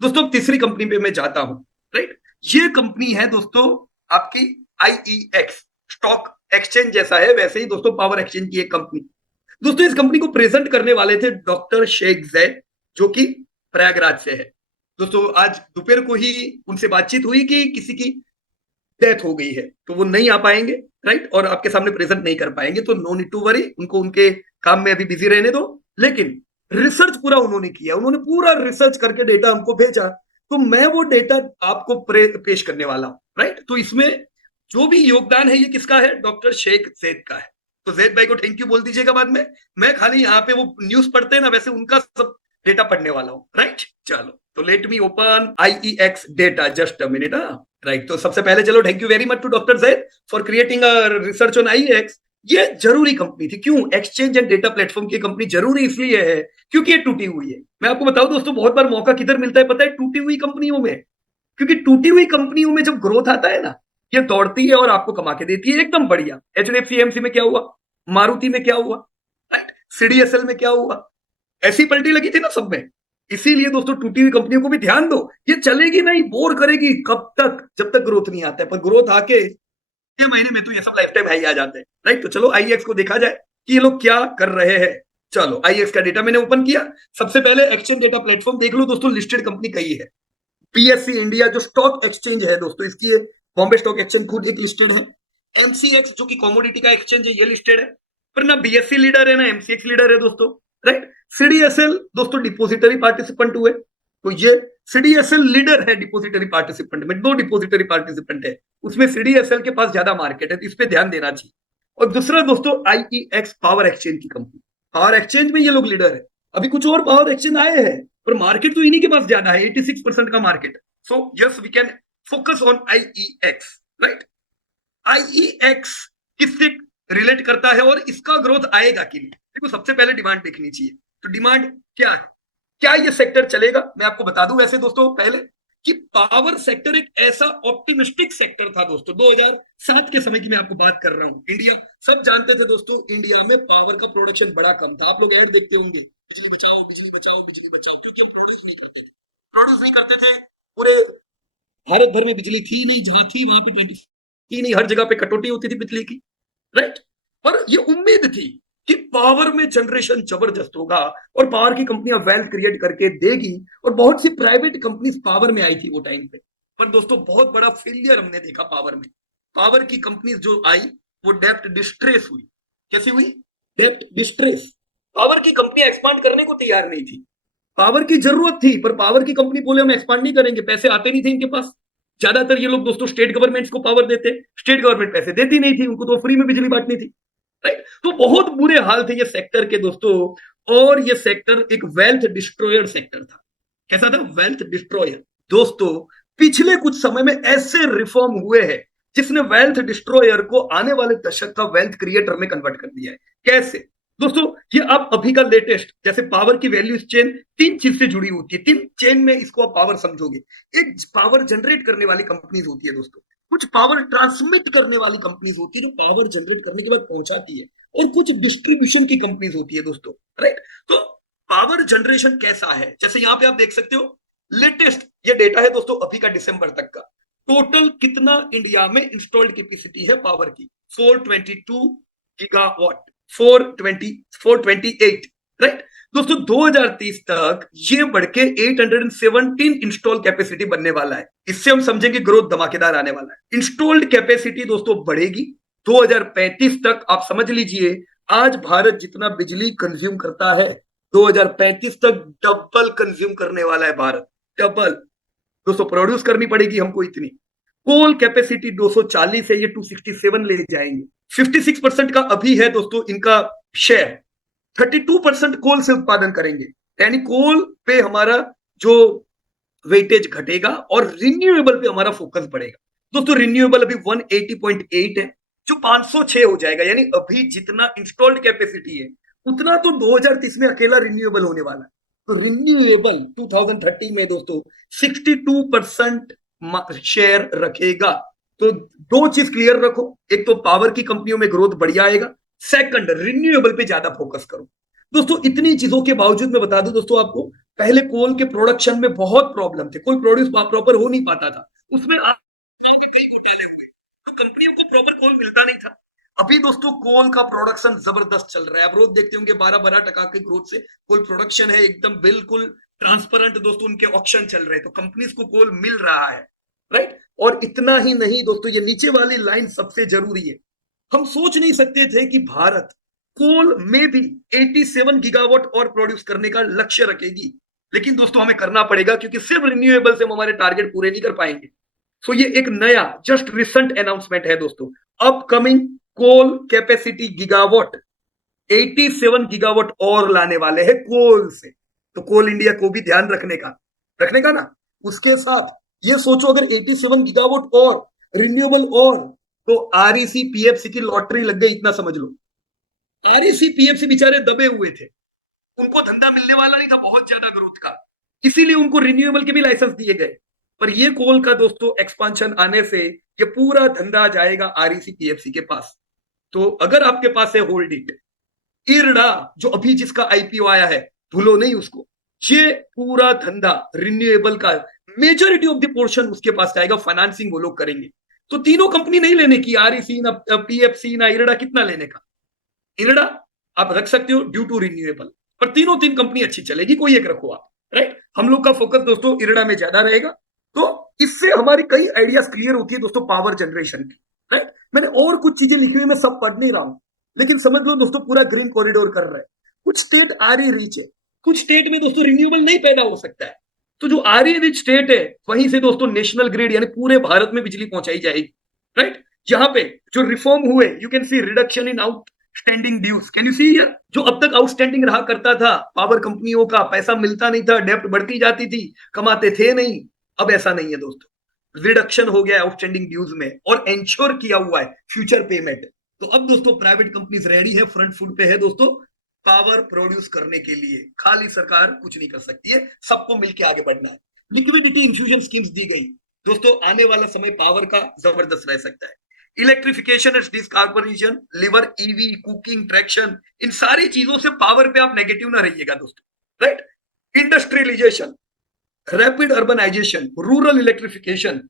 दोस्तों अब तीसरी कंपनी पे मैं जाता हूं। राइट, ये कंपनी है दोस्तों आपकी आईईएक्स, स्टॉक एक्सचेंज जैसा है वैसे ही दोस्तों पावर एक्सचेंज की एक कंपनी। दोस्तों इस कंपनी को प्रेजेंट करने वाले थे डॉक्टर शेख जैद, जो कि प्रयागराज से है। दोस्तों आज दोपहर को ही उनसे बातचीत हुई कि किसी की डेथ हो गई है तो वो नहीं आ पाएंगे। राइट, और आपके सामने प्रेजेंट नहीं कर पाएंगे, तो नो नीड टू वरी, उनको उनके काम में अभी बिजी रहने दो। लेकिन रिसर्च पूरा उन्होंने किया, उन्होंने पूरा रिसर्च करके डेटा हमको भेजा, तो मैं वो डेटा आपको पेश करने वाला हूं। राइट, तो इसमें जो भी योगदान है ये किसका है? डॉक्टर शेख जैद का है। तो जैद भाई को थैंक यू बोल दीजिएगा बाद में। मैं खाली यहाँ पे वो न्यूज पढ़ते हैं ना, वैसे उनका सब डेटा पढ़ने वाला हूँ। राइट, चलो तो let me open IEX data, just a minute. Right, तो सबसे पहले चलो thank you very much to doctor Zaid for creating a research on IEX. ये जरूरी कंपनी थी। क्यों? एक्सचेंज एंड डेटा प्लेटफॉर्म की कंपनी जरूरी इसलिए है क्योंकि ये टूटी हुई है। मैं आपको बताऊं दोस्तों, बहुत बार मौका किधर मिलता है पता है? टूटी हुई कंपनियों में। क्योंकि टूटी हुई कंपनियों में जब ग्रोथ आता है ना, ये दौड़ती है और आपको कमा के देती है एकदम बढ़िया। एचडीएफसी एमसी में क्या हुआ, मारुति में क्या हुआ, राइट, सीडीएसएल में क्या हुआ, ऐसी पलटी लगी थी ना सब में। इसीलिए दोस्तों टूटी हुई कंपनियों को भी ध्यान दो, ये चलेगी नहीं, बोर करेगी कब तक? जब तक ग्रोथ नहीं आता है। पर ग्रोथ आके 6 महीने में तो ये सब लाइफ टाइम हाई आ जाते हैं। राइट, तो चलो आईएक्स को देखा जाए कि ये लोग क्या कर रहे हैं। चलो आईएक्स का डेटा मैंने ओपन किया। सबसे पहले एक्सचेंज डेटा प्लेटफॉर्म देख लो दोस्तों, लिस्टेड कंपनी कई है। पीएससी इंडिया जो स्टॉक एक्सचेंज है दोस्तों, इसकी बॉम्बे स्टॉक एक्सचेंज खुद एक लिस्टेड है। एमसीएक्स जो कि कॉमोडिटी का एक्सचेंज है, ये लिस्टेड है। पर ना बीएससी लीडर है ना एमसीएक्स लीडर है दोस्तों। राइट, सीडीएसएल दोस्तों डिपोजिटरी पार्टिसिपेंट हुए, तो ये सीडीएसएल लीडर है डिपोजिटरी पार्टिसिपेंट में। 2 डिपोजिटरी पार्टिसिपेंट है, उसमें सीडीएसएल के पास ज्यादा मार्केट है, तो इस पे ध्यान देना चाहिए। और दूसरा दोस्तों आईईएक्स पावर एक्सचेंज की कंपनी, पावर एक्सचेंज में ये लोग लीडर है। अभी कुछ और पावर एक्सचेंज आए हैं पर मार्केट तो इन्हीं के पास ज्यादा है, 86% का market. So yes we can focus on IEX. Right, IEX किससे रिलेट करता है और इसका ग्रोथ आएगा कि नहीं? देखो सबसे पहले डिमांड देखनी चाहिए। तो डिमांड क्या है, क्या ये सेक्टर चलेगा? मैं आपको बता दूं वैसे दोस्तों पहले कि पावर सेक्टर एक ऐसा ऑप्टिमिस्टिक सेक्टर था दोस्तों। 2007 के समय की मैं आपको बात कर रहा हूं। इंडिया, सब जानते थे दोस्तों इंडिया में पावर का प्रोडक्शन बड़ा कम था। आप लोग ऐड देखते होंगे, बिजली बचाओ बिजली बचाओ बिजली बचाओ, क्योंकि हम प्रोड्यूस नहीं करते थे। प्रोड्यूस नहीं करते थे, पूरे भारत भर में बिजली थी नहीं, जहां थी वहां पे 20 थी नहीं, हर जगह पे कटौती होती थी बिजली की। राइट, पर ये उम्मीद थी कि पावर में जनरेशन जबरदस्त होगा और पावर की कंपनियां वेल्थ क्रिएट करके देगी, और बहुत सी प्राइवेट कंपनीज पावर में आई थी वो टाइम पे। पर दोस्तों बहुत बड़ा फेलियर हमने देखा पावर में। पावर की कंपनीज जो आई वो डेप्ट डिस्ट्रेस हुई। कैसी हुई? डेप्ट डिस्ट्रेस। पावर की कंपनियां एक्सपांड करने को तैयार नहीं थी। पावर की जरूरत थी पर पावर की कंपनी बोले हम एक्सपांड नहीं करेंगे, पैसे आते नहीं थे इनके पास। ज्यादातर ये लोग दोस्तों स्टेट गवर्नमेंट्स को पावर देते, स्टेट गवर्नमेंट पैसे देती नहीं थी, उनको तो फ्री में बिजली बांटनी थी। राइट, तो बहुत बुरे हाल थे ये सेक्टर के दोस्तों। और ये सेक्टर एक वेल्थ डिस्ट्रॉयर सेक्टर था। कैसा था? Wealth destroyer. दोस्तों पिछले कुछ समय में ऐसे रिफॉर्म हुए हैं जिसने वेल्थ डिस्ट्रॉयर को आने वाले दशक का वेल्थ क्रिएटर में कन्वर्ट कर दिया है। कैसे दोस्तों? ये आप अभी का लेटेस्ट, जैसे पावर की वैल्यू चेन 3 चीज से जुड़ी होती है। 3 चेन में इसको आप पावर समझोगे। एक पावर जनरेट करने वाली कंपनीज होती है दोस्तों, कुछ पावर ट्रांसमिट करने वाली कंपनीज होती है जो पावर जनरेट करने के बाद पहुंचाती है, और कुछ डिस्ट्रीब्यूशन की कंपनीज होती है दोस्तों। राइट, तो पावर जनरेशन कैसा है, जैसे यहां पे आप देख सकते हो लेटेस्ट ये डेटा है दोस्तों अभी का दिसंबर तक का। टोटल कितना इंडिया में इंस्टॉल्ड कैपेसिटी है पावर की? 422 गीगावाट, 428। राइट दोस्तों, 2030 तक ये बढ़ के 817 इंस्टॉल कैपेसिटी बनने वाला है। इससे हम समझेंगे ग्रोथ धमाकेदार आने वाला है। इंस्टॉल्ड कैपेसिटी दोस्तों बढ़ेगी 2035 तक। आप समझ लीजिए आज भारत जितना बिजली कंज्यूम करता है, 2035 तक डबल कंज्यूम करने वाला है भारत। डबल दोस्तों प्रोड्यूस करनी पड़ेगी हमको इतनी। कोल कैपेसिटी 240 है, ये 267 ले जाएंगे। 56% का अभी है दोस्तों इनका शेयर। 32% कोल से उत्पादन करेंगे, यानी कोल पे हमारा जो वेटेज घटेगा और रिन्यूएबल पे हमारा फोकस बढ़ेगा। दोस्तों रिन्यूएबल अभी 180.8 है, जो 506 हो जाएगा। यानी अभी जितना इंस्टॉल्ड कैपेसिटी है उतना तो 2030 में अकेला रिन्यूएबल होने वाला है। तो रिन्यूएबल 2030 में दोस्तों 62% शेयर रखेगा। तो 2 चीज क्लियर रखो, एक तो पावर की कंपनियों में ग्रोथ बढ़िया आएगा, सेकंड रिन्यूएबल पे ज्यादा फोकस करो। दोस्तों इतनी चीजों के बावजूद मैं बता दूं दोस्तों आपको, पहले कोल के प्रोडक्शन में बहुत प्रॉब्लम थे, कोई प्रोड्यूस प्रॉपर हो नहीं पाता था, उसमें तो कंपनियों को प्रॉपर कोल मिलता नहीं था। अभी दोस्तों कोल का प्रोडक्शन जबरदस्त चल रहा है, आप रोज देखते होंगे 12-12% के ग्रोथ से कोल प्रोडक्शन है, एकदम बिल्कुल ट्रांसपेरेंट दोस्तों उनके ऑक्शन चल रहे हैं, तो कंपनीज को कोल मिल रहा है, राइट। और इतना ही नहीं दोस्तों, ये नीचे वाली लाइन सबसे जरूरी है। हम सोच नहीं सकते थे कि भारत कोल में भी 87 गीगावाट और प्रोड्यूस करने का लक्ष्य रखेगी, लेकिन दोस्तों हमें करना पड़ेगा, क्योंकि सिर्फ रिन्यूएबल से हम हमारे टारगेट पूरे नहीं कर पाएंगे। सो ये एक नया जस्ट रिसेंट अनाउंसमेंट है दोस्तों, अपकमिंग कोल कैपेसिटी गीगावाट 87 गीगावाट और लाने वाले हैं कोल से। तो कोल इंडिया को भी ध्यान रखने का ना। उसके साथ ये सोचो, अगर 87 गीगावाट और रिन्यूएबल और, तो आरईसी पीएफसी की लॉटरी लग गई, इतना समझ लो। आरईसी पीएफसी बेचारे दबे हुए थे, उनको धंधा मिलने वाला नहीं था बहुत ज्यादा ग्रोथ का, इसीलिए उनको रिन्यूएबल के भी लाइसेंस दिए गए। पर ये कोल का दोस्तों एक्सपांशन आने से ये पूरा धंधा जाएगा आरईसी पीएफसी के पास। तो अगर आपके पास है होल्ड इट, इरडा जो अभी जिसका आईपीओ आया है, भूलो नहीं उसको। ये पूरा धंधा रिन्यूएबल का मेजोरिटी ऑफ द पोर्शन उसके पास जाएगा, फाइनेंसिंग वो लोग करेंगे। तो तीनों कंपनी नहीं लेने की, आरईसी ना पीएफसी ना इरडा, कितना लेने का। इरडा आप रख सकते हो ड्यू टू रिन्यूएबल, पर तीनों तीन कंपनी अच्छी चलेगी, कोई एक रखो आप, राइट। हम लोग का फोकस दोस्तों इरडा में ज्यादा रहेगा। तो इससे हमारी कई आइडियाज क्लियर होती है दोस्तों पावर जनरेशन की, राइट। मैंने और कुछ चीजें लिखी हुई, मैं सब पढ़ नहीं रहा हूं, लेकिन समझ लो दोस्तों पूरा ग्रीन कॉरिडोर कर रहा है। कुछ स्टेट आरई रिच है, कुछ स्टेट में दोस्तों रिन्यूएबल नहीं पैदा हो सकता है, तो जो आरई रिच स्टेट है वहीं से दोस्तों नेशनल ग्रिड यानी पूरे भारत में बिजली पहुंचाई जाएगी, राइट। जहां पे जो रिफॉर्म हुए, you can see reduction in outstanding dues, can you see here. जो अब तक आउटस्टैंडिंग रहा करता था पावर कंपनियों का, पैसा मिलता नहीं था, डेप्ट बढ़ती जाती थी, कमाते थे नहीं, अब ऐसा नहीं है दोस्तों, रिडक्शन हो गया आउटस्टैंडिंग ड्यूज में, और इंश्योर किया हुआ है फ्यूचर पेमेंट। तो अब दोस्तों प्राइवेट कंपनीज रेडी है, फ्रंट फुट पे है दोस्तों पावर प्रोड्यूस करने के लिए। खाली सरकार कुछ नहीं कर सकती है, सबको मिलकर आगे बढ़ना है। लिक्विडिटी इंफ्यूजन स्कीम्स दी गई दोस्तों, आने वाला समय पावर का जबरदस्त रह सकता है। इलेक्ट्रिफिकेशन एंड डिस्कार्बोनेशन, लिवर, ईवी, कुकिंग, ट्रैक्शन, इन सारी चीजों से पावर पे आप नेगेटिव ना रहिएगा दोस्तों, right. Industrialisation, rapid urbanisation, rural electrification,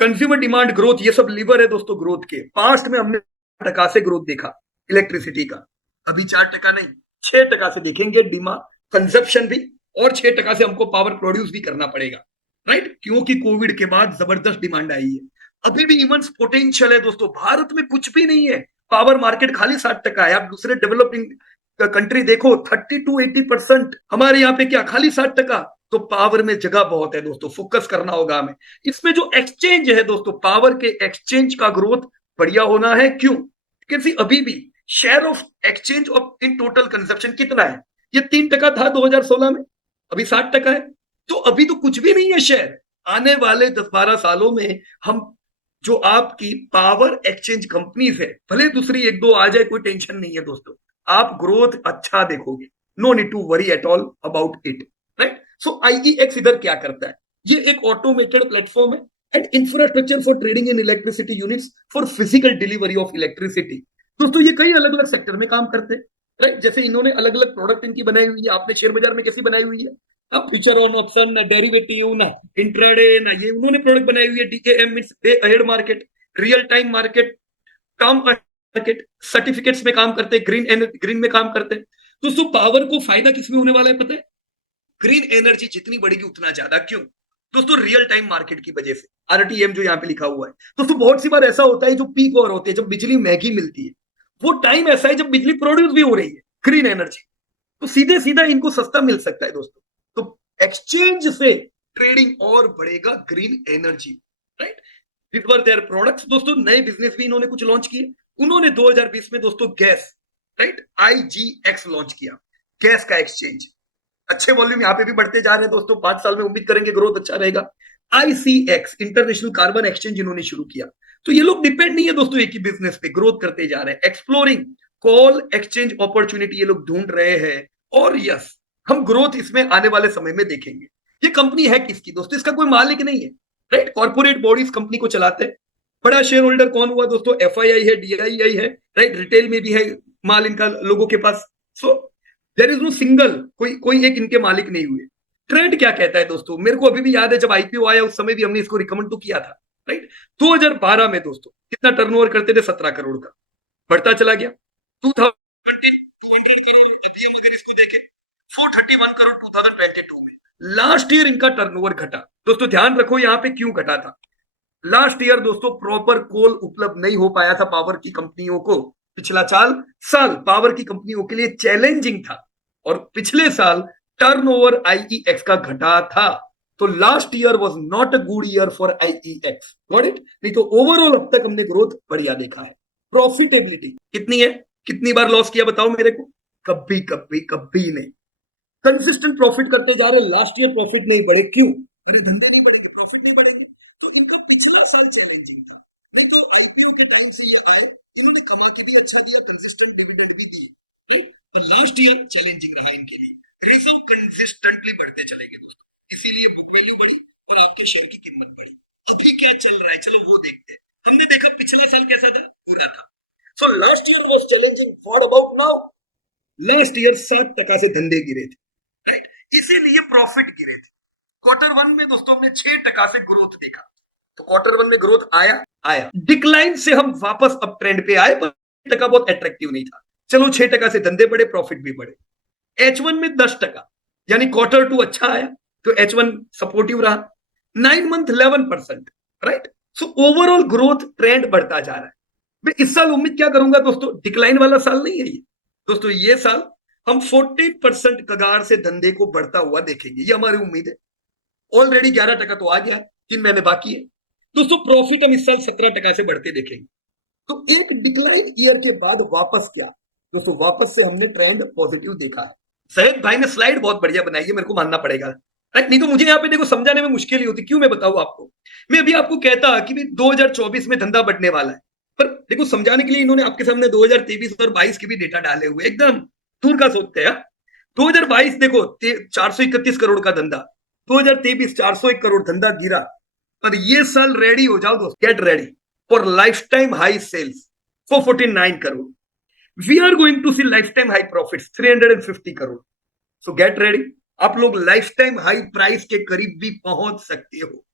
consumer demand growth, ये सब लीवर है दोस्तों ग्रोथ के। पास्ट में हमने टका से ग्रोथ देखा इलेक्ट्रिसिटी का, अभी 4% नहीं 6% से देखेंगे डिमांड कंजप्शन भी, और 6% से हमको पावर प्रोड्यूस भी करना पड़ेगा, राइट, क्योंकि कोविड के बाद जबरदस्त डिमांड आई है। अभी भी इमेंस पोटेंशियल है दोस्तों, भारत में कुछ भी नहीं है, पावर मार्केट खाली 60% है। आप दूसरे डेवलपिंग कंट्री देखो 30-80%, हमारे यहाँ पे क्या खाली 60%। तो पावर में जगह बहुत है दोस्तों, फोकस करना होगा हमें। इसमें जो एक्सचेंज है दोस्तों, पावर के एक्सचेंज का ग्रोथ बढ़िया होना है, क्यों, क्योंकि अभी भी share of exchange of in total consumption कितना है, ये 3% था 2016 में, अभी 60% है। तो अभी तो कुछ भी नहीं है शेयर। आने वाले 10-12 सालों में हम जो आपकी पावर एक्सचेंज कंपनीज है, भले दूसरी एक दो आ जाए, कोई टेंशन नहीं है दोस्तों, आप ग्रोथ अच्छा देखोगे, no need to worry at all about it, right. So IEX इधर क्या करता है, ये एक ऑटोमेटेड प्लेटफॉर्म है and infrastructure for trading in electricity units for physical delivery of electricity. दोस्तों ये कई अलग अलग सेक्टर में काम करते हैं, राइट। जैसे इन्होंने अलग अलग प्रोडक्ट इनकी बनाई हुई है, आपने शेयर बाजार में कैसी बनाई हुई है, अब फ्यूचर ऑन ऑप्शन ना डेरिवेटिव ना इंट्राडे ना, ये उन्होंने प्रोडक्ट बनाई हुई है। DAM means day ahead market, real time market, term market, certificates में काम करते हैं, ग्रीन में काम करते हैं। दोस्तों पावर को फायदा किसमें होने वाला है पता है, ग्रीन एनर्जी जितनी बढ़ेगी उतना ज्यादा, क्यों दोस्तों, रियल टाइम मार्केट की वजह से, आरटीएम जो यहाँ पे लिखा हुआ है दोस्तों। बहुत सी बार ऐसा होता है जो पीक और होते हैं, जब बिजली महंगी मिलती है, वो टाइम ऐसा है जब बिजली प्रोड्यूस भी हो रही है ग्रीन एनर्जी, तो सीधे सीधा इनको सस्ता मिल सकता है दोस्तों। तो एक्सचेंज से ट्रेडिंग और बढ़ेगा green energy, right. This were their products दोस्तों। नए बिजनेस भी इन्होंने कुछ लॉन्च किए। उन्होंने 2020 में दोस्तों गैस, राइट, आईजीएक्स लॉन्च किया, गैस का एक्सचेंज। अच्छे वॉल्यूम यहाँ पे भी बढ़ते जा रहे हैं दोस्तों, 5 साल में उम्मीद करेंगे ग्रोथ अच्छा रहेगा। आईसीएक्स, इंटरनेशनल कार्बन एक्सचेंज, इन्होंने शुरू किया। तो ये लोग डिपेंड नहीं है दोस्तों एक ही बिजनेस पे, ग्रोथ करते जा रहे हैं। एक्सप्लोरिंग कॉल एक्सचेंज अपॉर्चुनिटी ये लोग ढूंढ रहे हैं, और यस हम ग्रोथ इसमें आने वाले समय में देखेंगे। ये कंपनी है किसकी दोस्तों, इसका कोई मालिक नहीं है, राइट। कॉर्पोरेट बॉडीज कंपनी को चलाते हैं। बड़ा शेयर होल्डर कौन हुआ दोस्तों, एफआईआई है, डीआईआई है, राइट। रिटेल में भी है माल इनका लोगों के पास। So there is no single, कोई एक इनके मालिक नहीं हुए। ट्रेंड क्या कहता है दोस्तों, मेरे को अभी भी याद है जब आईपीओ आया उस समय भी हमने इसको रिकमेंड तो किया था, राइट। 2012 में दोस्तों कितना टर्नओवर करते थे, 17 करोड़ का, बढ़ता चला गया 2020 200 करोड़, अभी हम अगर इसको देखें 431 करोड़ 2022 में। लास्ट ईयर इनका टर्नओवर घटा दोस्तों, ध्यान रखो यहां पे क्यों घटा था। लास्ट ईयर दोस्तों प्रॉपर कोल उपलब्ध नहीं हो पाया था पावर की कंपनियों को, पिछला साल पावर की कंपनियों के लिए चैलेंजिंग था, और पिछले साल टर्नओवर आईईएक्स का घटा था। तो last year was not a good year for IEX, got it. नहीं तो ओवरऑल अब तक हमने ग्रोथ बढ़िया देखा है। प्रॉफिटेबिलिटी कितनी है, कितनी बार लॉस किया बताओ मेरे को, कभी कभी कभी नहीं। कंसिस्टेंट प्रॉफिट करते जा रहे, लास्ट ईयर प्रॉफिट नहीं बढ़े, क्यों? अरे धंधे नहीं बढ़ेंगे, प्रॉफिट नहीं बढ़ेंगे। तो इनका पिछला साल चैलेंजिंग था, नहीं तो आईपीओ के टाइम से ये आए, इन्होंने कमा के भी अच्छा दिया, कंसिस्टेंट डिविडेंड भी दिए, पर लास्ट ईयर चैलेंजिंग रहा इनके लिए। रिजर्व कंसिस्टेंटली बढ़ते चलेंगे दोस्तों, इसीलिए बुक वैल्यू बढ़ी और आपके शेयर की कीमत बढ़ी। अभी क्या चल रहा है, चलो वो देखते हैं। हमने देखा पिछला साल कैसा था, बुरा था। So last year was challenging, what about now? Last year 7% से धंधे गिरे थे, राइट, इसीलिए प्रॉफिट गिरे थे। क्वार्टर वन में दोस्तों हमने 6% से ग्रोथ देखा, तो क्वार्टर वन में ग्रोथ आया डिक्लाइन से हम वापस अब ट्रेंड पे आए, पर टका बहुत अट्रैक्टिव नहीं था। चलो 6% से धंधे बढ़े, प्रॉफिट भी बढ़े। H1 में 10%, यानी क्वार्टर टू अच्छा आया तो H1 सपोर्टिव रहा। 9 month 11%, right. So overall growth trend बढ़ता जा रहा है। मैं इस साल उम्मीद क्या करूंगा दोस्तों, डिक्लाइन वाला साल नहीं है ये दोस्तों, ये साल हम 40% कगार से धंधे को बढ़ता हुआ देखेंगे, ये हमारी उम्मीद है। ऑलरेडी 11% तो आ गया, 3 महीने बाकी है दोस्तों। प्रॉफिट हम इस साल 17% से बढ़ते देखेंगे। तो एक डिक्लाइन ईयर के बाद वापस क्या दोस्तों, वापस से हमने ट्रेंड पॉजिटिव देखा है। सैयद भाई ने स्लाइड बहुत बढ़िया बनाई है, मेरे को मानना पड़ेगा, राइट। नहीं तो मुझे यहाँ पे देखो समझाने में मुश्किल ही होती, क्यों मैं बताऊं आपको। मैं अभी आपको कहता कि भाई 2024 में धंधा बढ़ने वाला है, पर देखो समझाने के लिए इन्होंने आपके सामने 2023 और 22 के भी डेटा डाले हुए, एकदम दूर का सोचते हैं। 2022 देखो 431 करोड़ का धंधा, 2023 401 करोड़ धंधा गिरा। पर ये साल रेडी हो जाओ दोस्त, get ready for life time high sales 449 crore. We are going to see life time high profits 350 crore. So get ready, आप लोग लाइफ टाइम हाई प्राइस के करीब भी पहुंच सकते हो।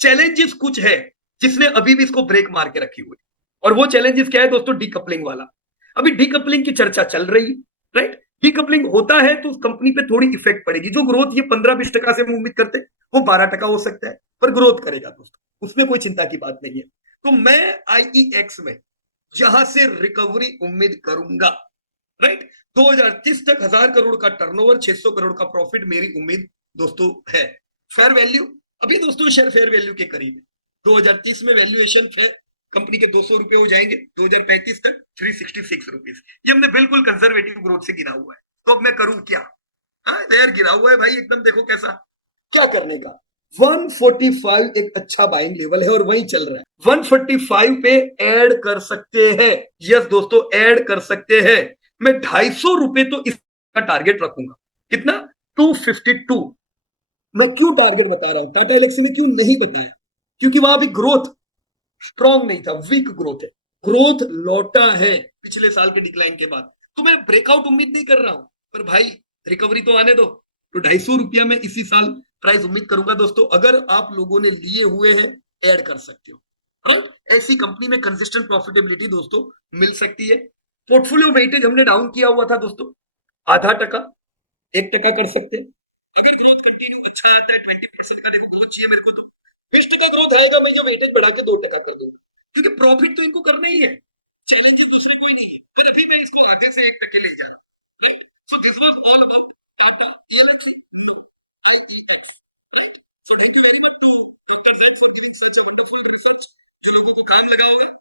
चैलेंजेस कुछ है जिसने अभी भी इसको ब्रेक मार के रखी हुई, और वो चैलेंजेस क्या है दोस्तों, डीकपलिंग वाला। अभी डीकपलिंग की चर्चा चल रही है, राइट। डीकपलिंग होता है तो उस कंपनी पे थोड़ी इफेक्ट पड़ेगी। जो ग्रोथ ये 15-20% से हम उम्मीद करते वो 12% हो सकता है, पर ग्रोथ करेगा दोस्तों, उसमें कोई चिंता की बात नहीं है। तो मैं आईईएक्स में जहां से रिकवरी उम्मीद करूंगा, राइट। 2030 तक 1000 करोड़ का टर्नओवर, 600 करोड़ का प्रॉफिट मेरी उम्मीद दोस्तों है। फेयर वैल्यू अभी दोस्तों शेयर फेयर वैल्यू के करीब है। 2030 में वैल्यूएशन फेयर कंपनी के 200 रुपए हो जाएंगे, 2035 तक 366 रुपीज। ये हमने बिल्कुल कंजर्वेटिव ग्रोथ से गिरा हुआ है। तो अब मैं करूं क्या? हाँ देर गिरा हुआ है भाई एकदम, देखो कैसा, क्या करने का। 145 एक अच्छा बाइंग लेवल है और वहीं चल रहा है। 145 पे ऐड कर सकते हैं, यस दोस्तों ऐड कर सकते हैं। मैं 250 रुपए तो इसका टारगेट रखूंगा। कितना? 252। मैं क्यों टारगेट बता रहा हूं, टाटा एलेक्सी में क्यों नहीं बताया, क्योंकि वहां भी ग्रोथ स्ट्रॉन्ग नहीं था, वीक ग्रोथ है। ग्रोथ लौटा है पिछले साल के डिक्लाइन के बाद, तो मैं ब्रेकआउट उम्मीद नहीं कर रहा हूं, पर भाई रिकवरी तो आने दो। तो 250 रुपया में इसी साल प्राइस उम्मीद करूंगा दोस्तों। अगर आप लोगों ने लिए हुए हैं ऐड कर सकते हो, और ऐसी कंपनी में कंसिस्टेंट प्रॉफिटेबिलिटी दोस्तों मिल सकती है। पोर्टफोलियो वेटेज हमने डाउन किया हुआ था दोस्तों, ½ 1% कर सकते हैं। अगर ग्रोथ कंटिन्यू अच्छा आता है 20% का, देखो बहुत चाहिए मेरे को, तो 20% ग्रोथ आएगा, मैं जो वेटेज बढ़ा के 2% कर दूंगा, क्योंकि प्रॉफिट तो इनको करना ही है। चैलेंज दूसरी कोई नहीं है, फिर अभी मैं इसको आधे से 1% ले जा रहा हूँ। So this was all about Tata Elxsi. So thank you very much to doctor for such a wonderful research, जो लोगों को काम लगा हुआ है।